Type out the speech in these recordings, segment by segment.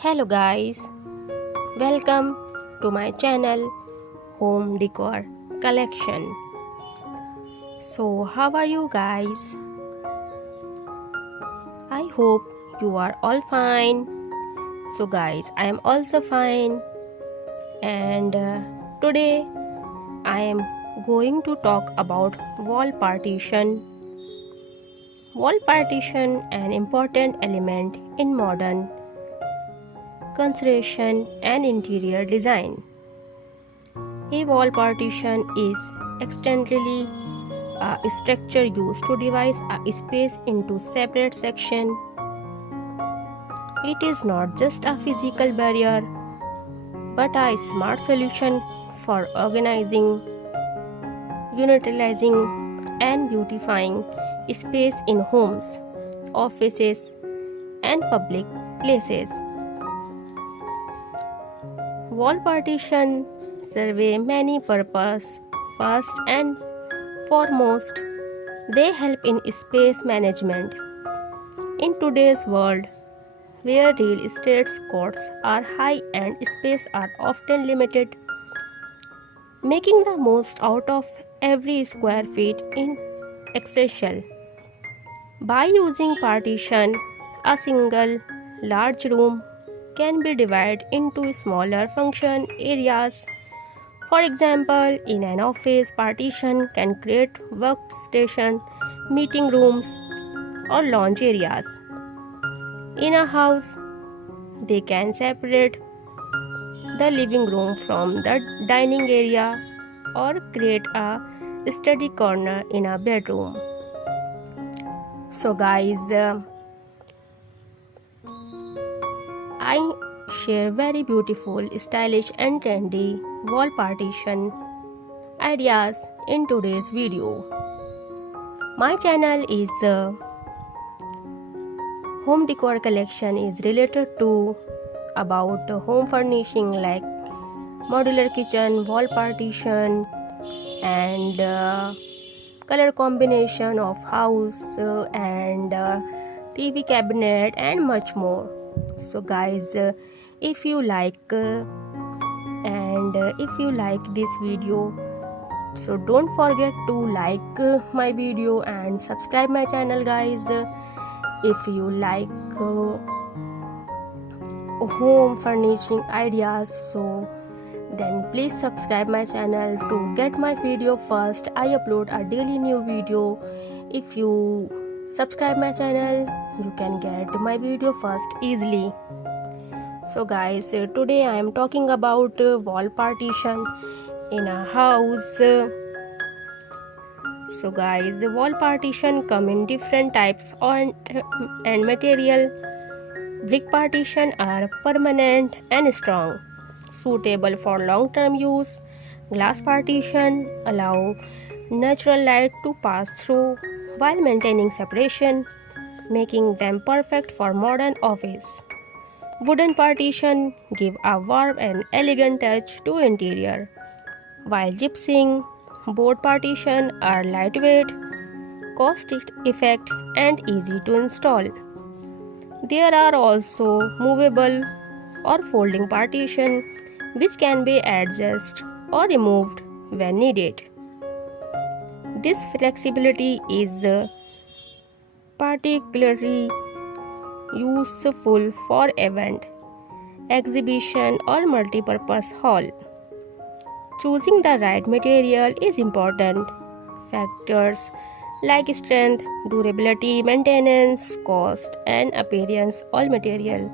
Hello guys, welcome to my channel Home Decor Collection. So how are you guys? I hope you are all fine. So guys, I am also fine and today I am going to talk about wall partition. Wall partition, an important element in modern construction and interior design. A wall partition is externally a structure used to divide a space into separate sections. It is not just a physical barrier but a smart solution for organizing, utilizing, and beautifying space in homes, offices, and public places. Wall partition serve many purposes. First and foremost, they help in space management. In today's world, where real estate costs are high and space are often limited, making the most out of every square feet is essential. By using partition, a single large room can be divided into smaller function areas. For example, in an office, partition can create workstation, meeting rooms, or lounge areas. In a house, they can separate the living room from the dining area or create a study corner in a bedroom. So guys, I share very beautiful, stylish and trendy wall partition ideas in today's video. My channel is Home Decor Collection is related to about home furnishing like modular kitchen, wall partition and color combination of house and TV cabinet and much more. So guys, if you like this video, so don't forget to like my video and subscribe my channel guys. If you like home furnishing ideas, so then please subscribe my channel to get my video first. I upload a daily new video. If you subscribe my channel, you can get my video first easily. So guys, today I am talking about wall partition in a house. So guys, wall partition come in different types and material. Brick partition are permanent and strong, suitable for long-term use. Glass partition allow natural light to pass through while maintaining separation, making them perfect for modern office. Wooden partition give a warm and elegant touch to interior, while gypsum board partition are lightweight, cost-effective and easy to install. There are also movable or folding partition which can be adjusted or removed when needed. This flexibility is particularly useful for event, exhibition or multi-purpose hall. Choosing the right material is important. Factors like strength, durability, maintenance, cost and appearance all material.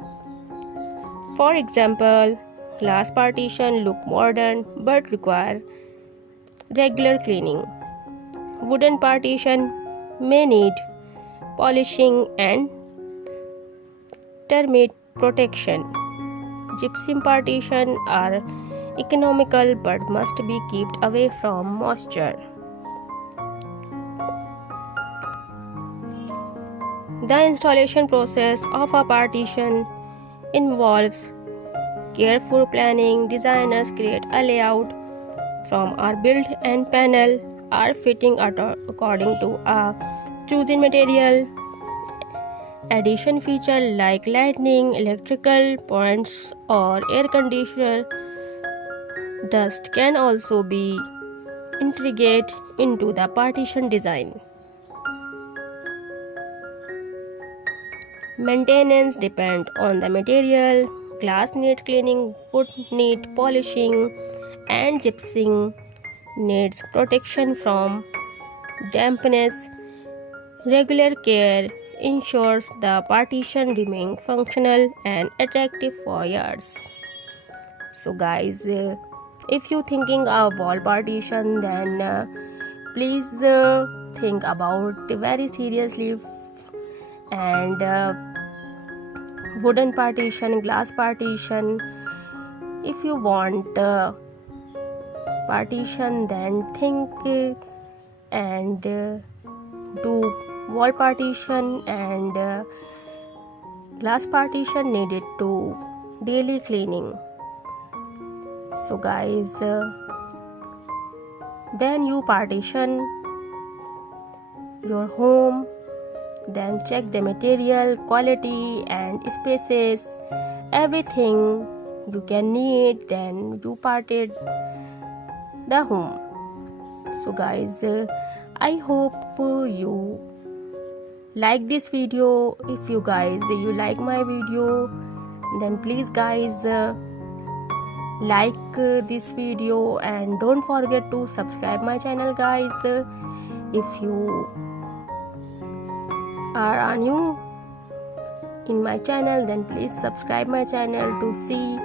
For example, glass partition look modern but require regular cleaning. Wooden partition may need polishing and termite protection. Gypsum partition are economical but must be kept away from moisture. The installation process of a partition involves careful planning. Designers create a layout from our build and panel are fitting according to a chosen material Addition features like lighting, electrical points, or air conditioner dust can also be integrated into the partition design. Maintenance depends on the material. Glass needs cleaning, wood needs polishing, and gypsum needs protection from dampness. Regular care ensures the partition remains functional and attractive for years. So guys, if you thinking of wall partition, then please think about very seriously. And wooden partition, glass partition, if you want partition, then think and do wall partition and glass partition needed to daily cleaning. So guys, when you partition your home, then check the material quality and spaces, everything you can need, then you parted the home. So guys, I hope you like this video. If you guys you like my video, then please guys like this video and don't forget to subscribe my channel guys. If you are new in my channel, then please subscribe my channel to see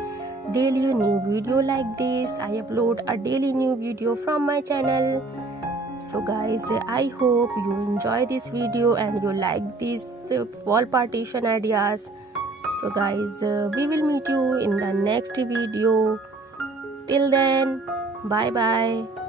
daily new video like this. I upload a daily new video from my channel. So guys, I hope you enjoy this video and you like this wall partition ideas. So guys, we will meet you in the next video. Till then, bye bye.